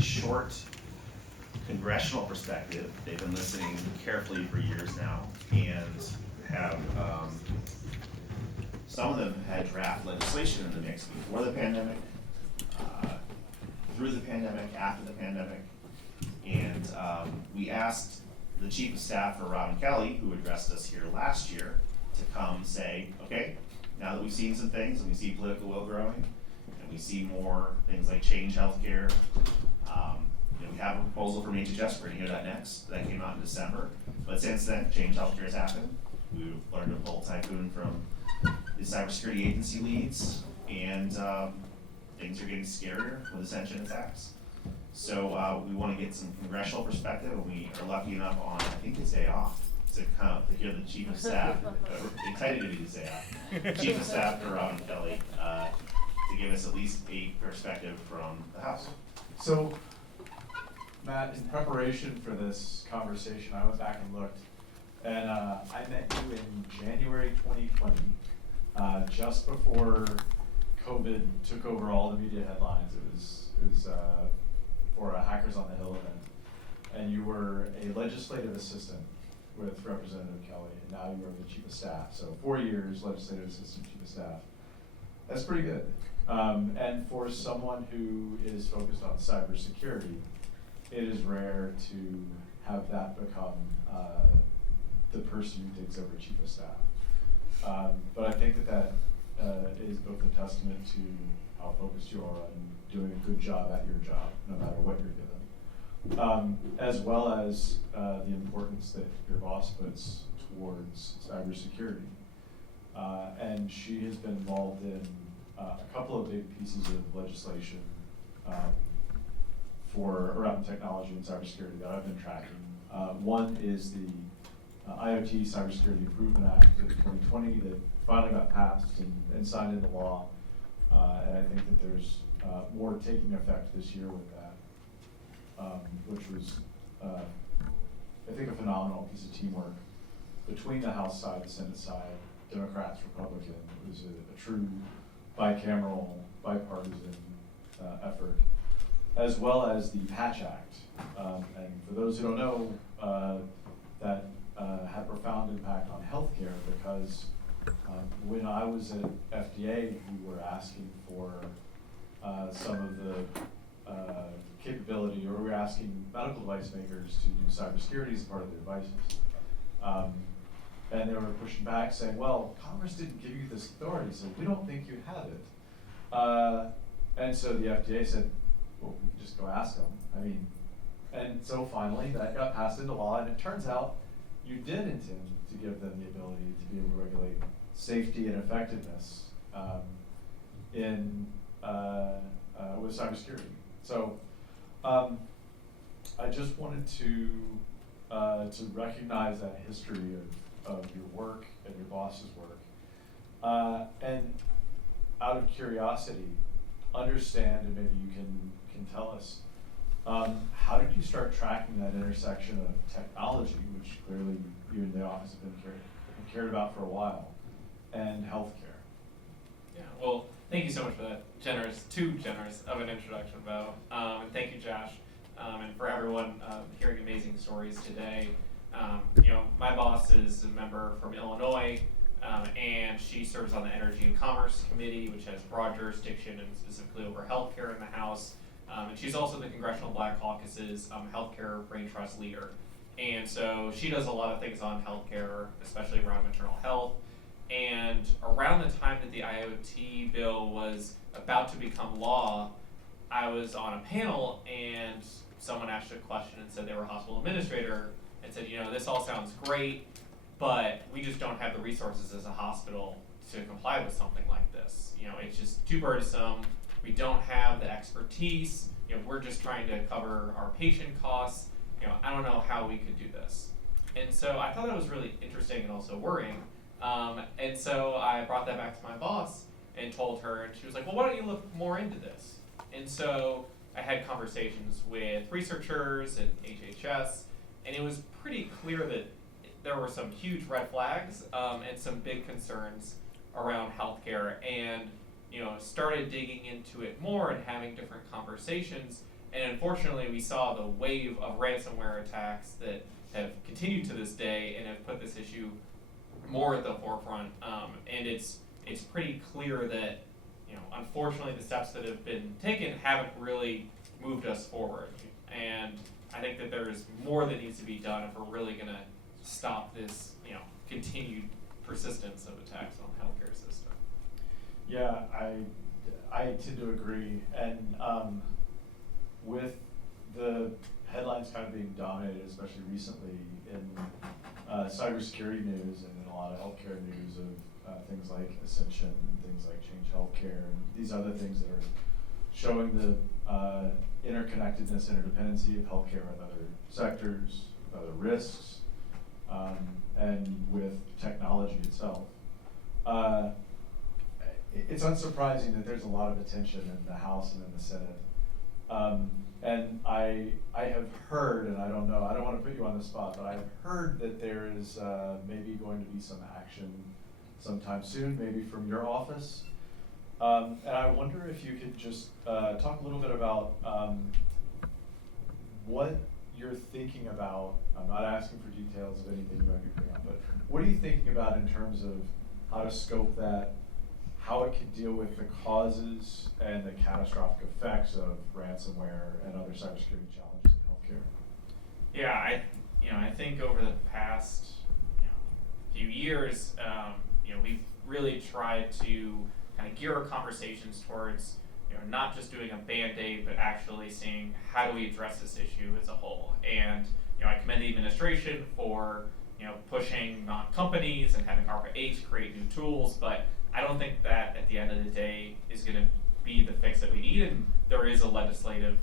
very short congressional perspective. They've been listening carefully for years now, and have some of them had draft legislation in the mix before the pandemic, through the pandemic, after the pandemic, and we asked the Chief of Staff for Robin Kelly, who addressed us here last year, to come say, okay, now that we've seen some things and we see political will growing, and we see more things like Change Healthcare, we have a proposal from HHS, we're gonna hear that next. That came out in December, but since then, Change Healthcare has happened. We learned a whole tycoon from the cybersecurity agency leads, and things are getting scarier with ascension attacks. So we want to get some congressional perspective, and we are lucky enough on, I think, his day off, to come to hear the Chief of Staff, excited to be his day off, Chief of Staff for Robin Kelly, to give us at least a perspective from the House. So, Matt, in preparation for this conversation, I went back and looked, and I met you in January 2020, just before COVID took over all the media headlines. It was for a Hackers on the Hill event, and you were a legislative assistant with Representative Kelly, and now you are the Chief of Staff. So 4 years, legislative assistant, Chief of Staff. That's pretty good. And for someone who is focused on cybersecurity, it is rare to have that become the person who takes over Chief of Staff. But I think that is both a testament to how focused you are on doing a good job at your job, no matter what you're given, as well as the importance that your boss puts towards cybersecurity. And she has been involved in a couple of big pieces of legislation for around technology and cybersecurity that I've been tracking. One is the IoT Cybersecurity Improvement Act of 2020 that finally got passed and signed into law. And I think that there's more taking effect this year with that, which was, I think, a phenomenal piece of teamwork between the House side, the Senate side, Democrats, Republicans. It was a true bicameral, bipartisan effort, as well as the Patch Act. And for those who don't know, that had a profound impact on healthcare because when I was at FDA, we were asking for some of the capability, or we were asking medical device makers to do cybersecurity as part of their devices. And they were pushing back saying, well, Congress didn't give you this authority, so we don't think you have it. And so the FDA said, well, we can just go ask them. I mean, and so finally that got passed into law, and it turns out you did intend to give them the ability to be able to regulate safety and effectiveness with cybersecurity. So I just wanted to recognize that history of your work and your boss's work, and out of curiosity, understand, and maybe you can tell us, how did you start tracking that intersection of technology, which clearly you in the office have been cared about for a while, and healthcare? Yeah, well, thank you so much for that too generous of an introduction, Bo. And thank you, Josh, and for everyone hearing amazing stories today. My boss is a member from Illinois, and she serves on the Energy and Commerce Committee, which has broad jurisdiction and specifically over healthcare in the House. And she's also the Congressional Black Caucus's healthcare brain trust leader. And so she does a lot of things on healthcare, especially around maternal health. And around the time that the IoT bill was about to become law, I was on a panel and someone asked a question and said they were a hospital administrator and said, this all sounds great, but we just don't have the resources as a hospital to comply with something like this. It's just too burdensome. We don't have the expertise. We're just trying to cover our patient costs. I don't know how we could do this. And so I thought that was really interesting and also worrying. And so I brought that back to my boss and told her, and she was like, well, why don't you look more into this? And so I had conversations with researchers at HHS, and it was pretty clear that there were some huge red flags and some big concerns around healthcare, and started digging into it more and having different conversations. And unfortunately, we saw the wave of ransomware attacks that have continued to this day and have put this issue more at the forefront. And it's pretty clear that, unfortunately, the steps that have been taken haven't really moved us forward. And I think that there's more that needs to be done if we're really going to stop this, continued persistence of attacks on the healthcare system. Yeah, I tend to agree, and with the headlines kind of being dominated, especially recently in cybersecurity news and in a lot of healthcare news of things like Ascension and things like Change Healthcare and these other things that are showing the interconnectedness, interdependency of healthcare with other sectors, with other risks, and with technology itself. It's unsurprising that there's a lot of attention in the House and in the Senate. And I have heard, and I don't know, I don't want to put you on the spot, but I've heard that there is maybe going to be some action sometime soon, maybe from your office. And I wonder if you could just talk a little bit about what you're thinking about. I'm not asking for details of anything you might be putting out, but what are you thinking about in terms of how to scope that, how it could deal with the causes and the catastrophic effects of ransomware and other cybersecurity challenges in healthcare? Yeah, I think over the past few years, we've really tried to kind of gear our conversations towards not just doing a band-aid, but actually seeing how do we address this issue as a whole. And I commend the administration for pushing on companies and having ARPA 8 create new tools, but I don't think that at the end of the day is going to be the fix that we need, and there is a legislative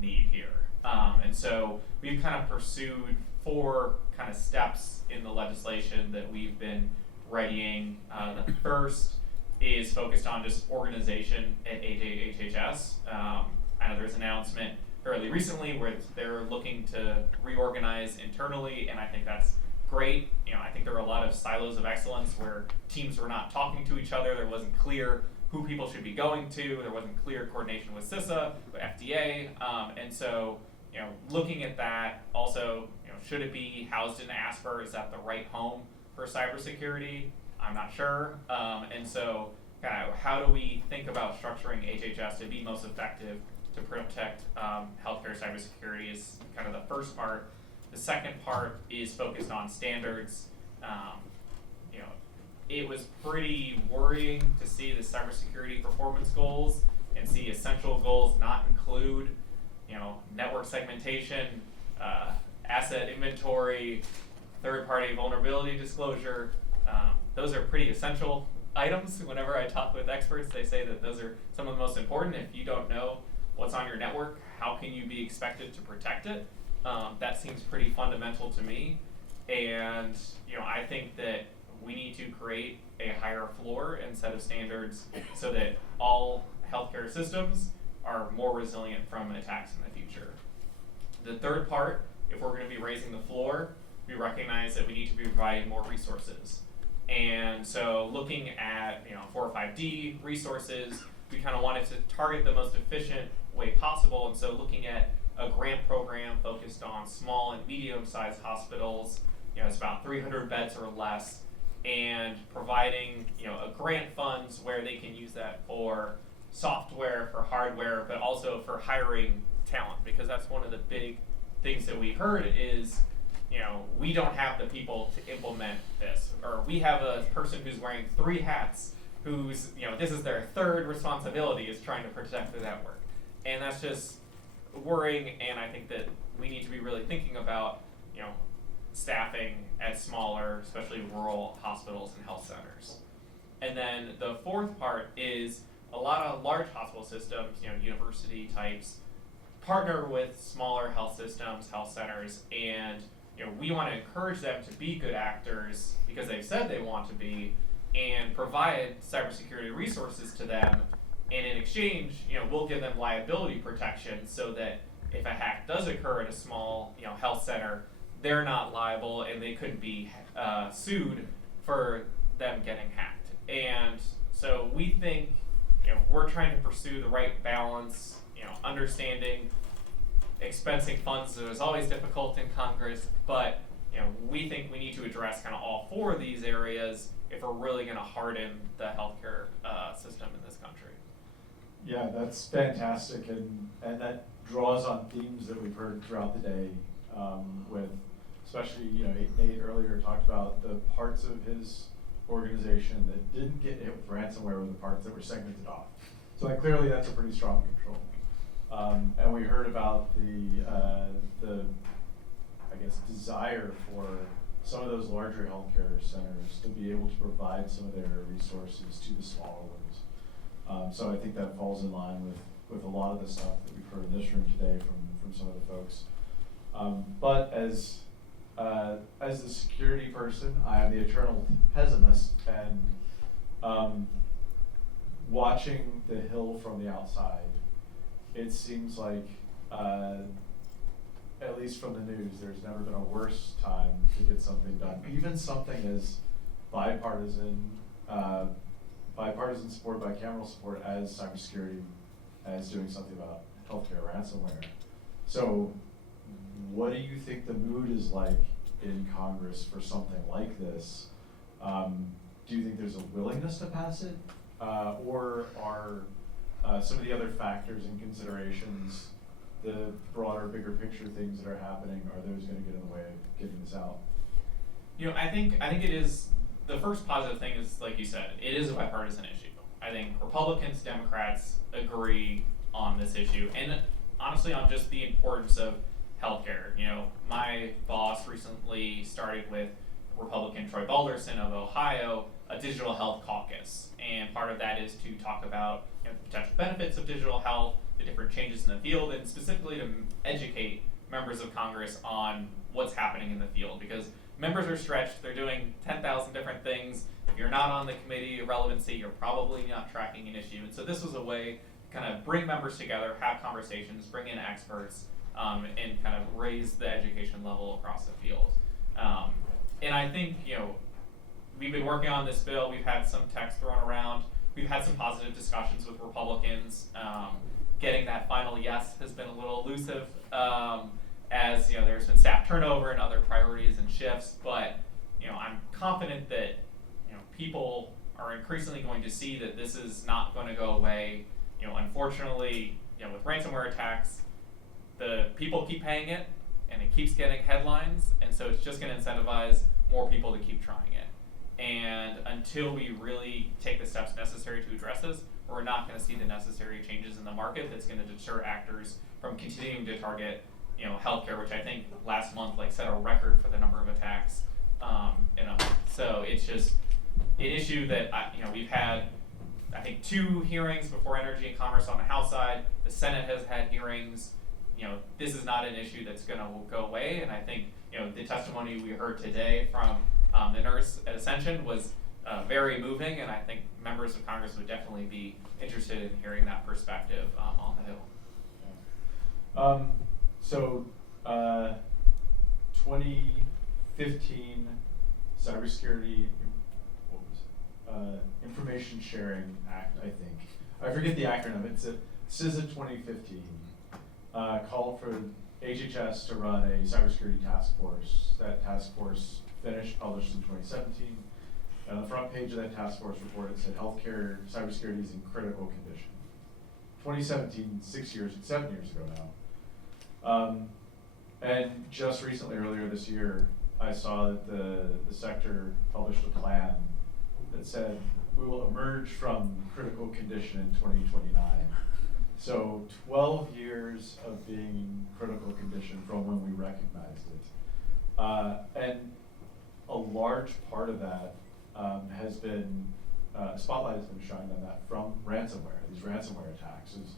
need here. And so we've kind of pursued 4 kind of steps in the legislation that we've been readying. The first is focused on just organization at HHS. I know there's an announcement fairly recently where they're looking to reorganize internally, and I think that's great. I think there are a lot of silos of excellence where teams were not talking to each other. There wasn't clear who people should be going to. There wasn't clear coordination with CISA, with FDA, and so looking at that. Also, should it be housed in ASPR? Is that the right home for cybersecurity? I'm not sure. And so, kind of, how do we think about structuring HHS to be most effective to protect healthcare cybersecurity is kind of the first part. The second part is focused on standards. It was pretty worrying to see the cybersecurity performance goals and see essential goals not include, network segmentation, asset inventory, third-party vulnerability disclosure. Those are pretty essential items. Whenever I talk with experts, they say that those are some of the most important. If you don't know what's on your network, how can you be expected to protect it? That seems pretty fundamental to me. And I think that we need to create a higher floor and set of standards so that all healthcare systems are more resilient from attacks in the future. The third part, if we're going to be raising the floor, we recognize that we need to be providing more resources. And so looking at 405D resources, we kind of wanted to target the most efficient way possible. And so looking at a grant program focused on small and medium-sized hospitals, it's about 300 beds or less, and providing a grant funds where they can use that for software, for hardware, but also for hiring talent, because that's one of the big things that we heard is we don't have the people to implement this, or we have a person who's wearing 3 hats who's this is their third responsibility is trying to protect the network, and that's just worrying. And I think that we need to be really thinking about staffing at smaller, especially rural hospitals and health centers. And then the fourth part is a lot of large hospital systems, university types, partner with smaller health systems, health centers, and we want to encourage them to be good actors because they've said they want to be, and provide cybersecurity resources to them. And in exchange, we'll give them liability protection so that if a hack does occur at a small, health center, they're not liable and they couldn't be sued for them getting hacked. And so we think we're trying to pursue the right balance, understanding expensing funds is always difficult in Congress, but we think we need to address kind of all four of these areas if we're really going to harden the healthcare system in this country. Yeah, that's fantastic, and that draws on themes that we've heard throughout the day, with especially, Nate earlier talked about the parts of his organization that didn't get hit with ransomware were the parts that were segmented off. So clearly that's a pretty strong control. And we heard about the I guess, desire for some of those larger healthcare centers to be able to provide some of their resources to the smaller ones. So I think that falls in line with a lot of the stuff that we've heard in this room today from some of the folks. But as the security person, I am the eternal pessimist, and watching the hill from the outside, it seems like, at least from the news, there's never been a worse time to get something done. Even something as bipartisan support, bicameral support as cybersecurity, as doing something about healthcare ransomware. So what do you think the mood is like in Congress for something like this? Do you think there's a willingness to pass it? Or are some of the other factors and considerations, the broader, bigger picture things that are happening, are those going to get in the way of getting this out? I think it is, the first positive thing is, like you said, it is a bipartisan issue. I think Republicans, Democrats agree on this issue, and honestly on just the importance of healthcare. My boss recently started with Republican Troy Balderson of Ohio a digital health caucus, and part of that is to talk about the potential benefits of digital health, the different changes in the field, and specifically to educate members of Congress on what's happening in the field, because members are stretched, they're doing 10,000 different things. If you're not on the committee of relevancy, you're probably not tracking an issue. And so this was a way to kind of bring members together, have conversations, bring in experts, and kind of raise the education level across the field. And I think, we've been working on this bill, we've had some text thrown around, we've had some positive discussions with Republicans. Getting that final yes has been a little elusive, as there's been staff turnover and other priorities and shifts, but I'm confident that people are increasingly going to see that this is not going to go away. Unfortunately, with ransomware attacks, the people keep paying it, and it keeps getting headlines, and so it's just going to incentivize more people to keep trying it. And until we really take the steps necessary to address this, we're not going to see the necessary changes in the market that's going to deter actors from continuing to target healthcare, which I think last month set a record for the number of attacks in a month. So it's just an issue that we've had, I think, 2 hearings before Energy and Commerce on the House side. The Senate has had hearings. This is not an issue that's going to go away, and I think the testimony we heard today from the nurse at Ascension was very moving, and I think members of Congress would definitely be interested in hearing that perspective on the Hill. Yeah. So 2015 Cybersecurity, what was it? Information Sharing Act, I think. I forget the acronym. It's CISA 2015 called for HHS to run a cybersecurity task force. That task force finished, published in 2017. On the front page of that task force report, it said healthcare cybersecurity is in critical condition. 2017, 7 years ago now. And just recently, earlier this year, I saw that the sector published a plan that said we will emerge from critical condition in 2029. So 12 years of being in critical condition from when we recognized it. And a large part of that has been, a spotlight has been shined on that from ransomware, these ransomware attacks. As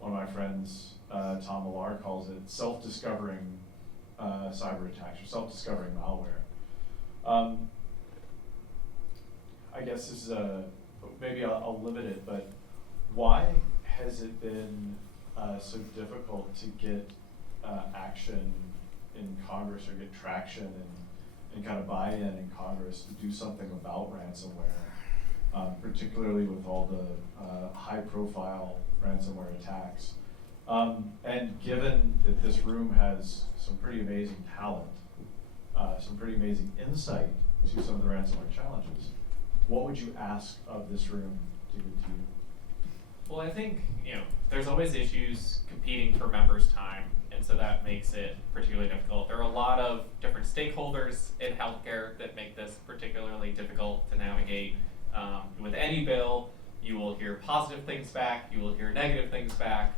one of my friends, Tom Millar, calls it self-discovering cyber attacks, or self-discovering malware. I guess this is maybe I'll limit it, but why has it been so difficult to get action in Congress, or get traction and kind of buy-in in Congress to do something about ransomware, particularly with all the high-profile ransomware attacks? And given that this room has some pretty amazing talent, some pretty amazing insight to some of the ransomware challenges, what would you ask of this room to give to you? Well, I think, there's always issues competing for members' time, and so that makes it particularly difficult. There are a lot of different stakeholders in healthcare that make this particularly difficult to navigate. With any bill, you will hear positive things back, you will hear negative things back.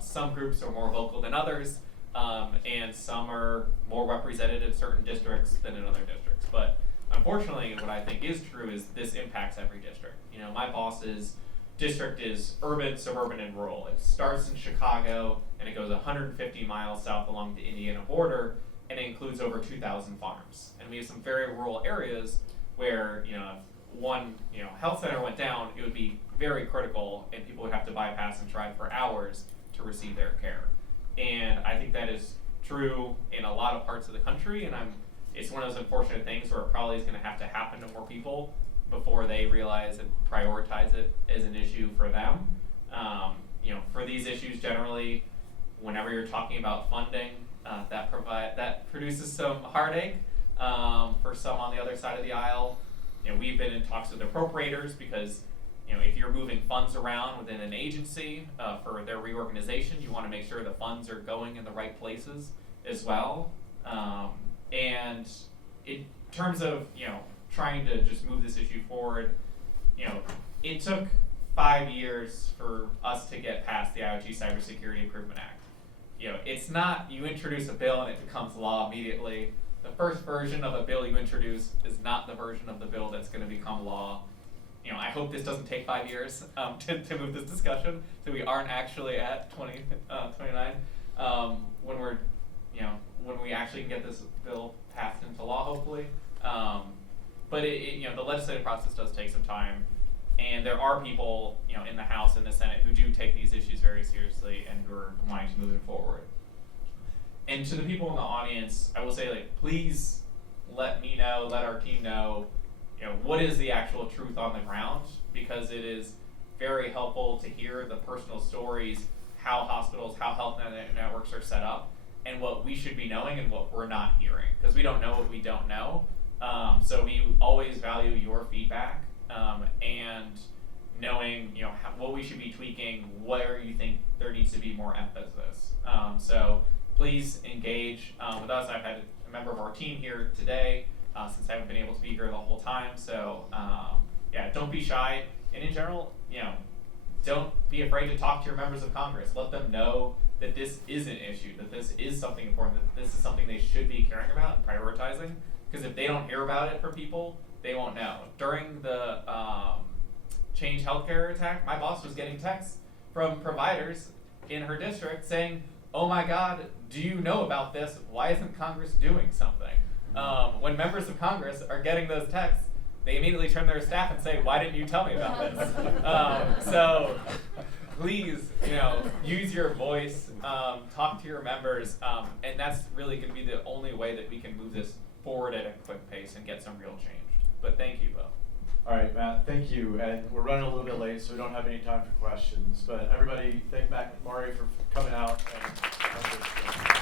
Some groups are more vocal than others, and some are more represented in certain districts than in other districts. But unfortunately, what I think is true is this impacts every district. My boss's district is urban, suburban, and rural. It starts in Chicago, and it goes 150 miles south along the Indiana border, and it includes over 2,000 farms. And we have some very rural areas where, if one, health center went down, it would be very critical, and people would have to bypass and drive for hours to receive their care. And I think that is true in a lot of parts of the country, and it's one of those unfortunate things where it probably is going to have to happen to more people before they realize and prioritize it as an issue for them. For these issues generally, whenever you're talking about funding, that produces some heartache for some on the other side of the aisle. We've been in talks with appropriators because if you're moving funds around within an agency for their reorganization, you want to make sure the funds are going in the right places as well. And in terms of trying to just move this issue forward, it took 5 years for us to get past the IoT Cybersecurity Improvement Act. It's not you introduce a bill and it becomes law immediately. The first version of a bill you introduce is not the version of the bill that's going to become law. I hope this doesn't take 5 years to move this discussion, so we aren't actually at 29 when we're, when we actually can get this bill passed into law, hopefully. But the legislative process does take some time, and there are people, in the House and the Senate who do take these issues very seriously and who are wanting to move it forward. And to the people in the audience, I will say, please let me know, let our team know, what is the actual truth on the ground, because it is very helpful to hear the personal stories, how hospitals, how health networks are set up, and what we should be knowing and what we're not hearing, because we don't know what we don't know. So we always value your feedback and knowing what we should be tweaking, where you think there needs to be more emphasis. So please engage with us. I've had a member of our team here today since I haven't been able to be here the whole time. So don't be shy. And in general, don't be afraid to talk to your members of Congress. Let them know that this is an issue, that this is something important, that this is something they should be caring about and prioritizing. Because if they don't hear about it from people, they won't know. During the Change Healthcare attack, my boss was getting texts from providers in her district saying, "Oh my God, do you know about this? Why isn't Congress doing something?" When members of Congress are getting those texts, they immediately turn to their staff and say, "Why didn't you tell me about this?" So please, use your voice, talk to your members, and that's really going to be the only way that we can move this forward at a quick pace and get some real change. But thank you, Bo. All right, Matt, thank you. And we're running a little bit late, so we don't have any time for questions. But everybody, thank Matt McMurry for coming out and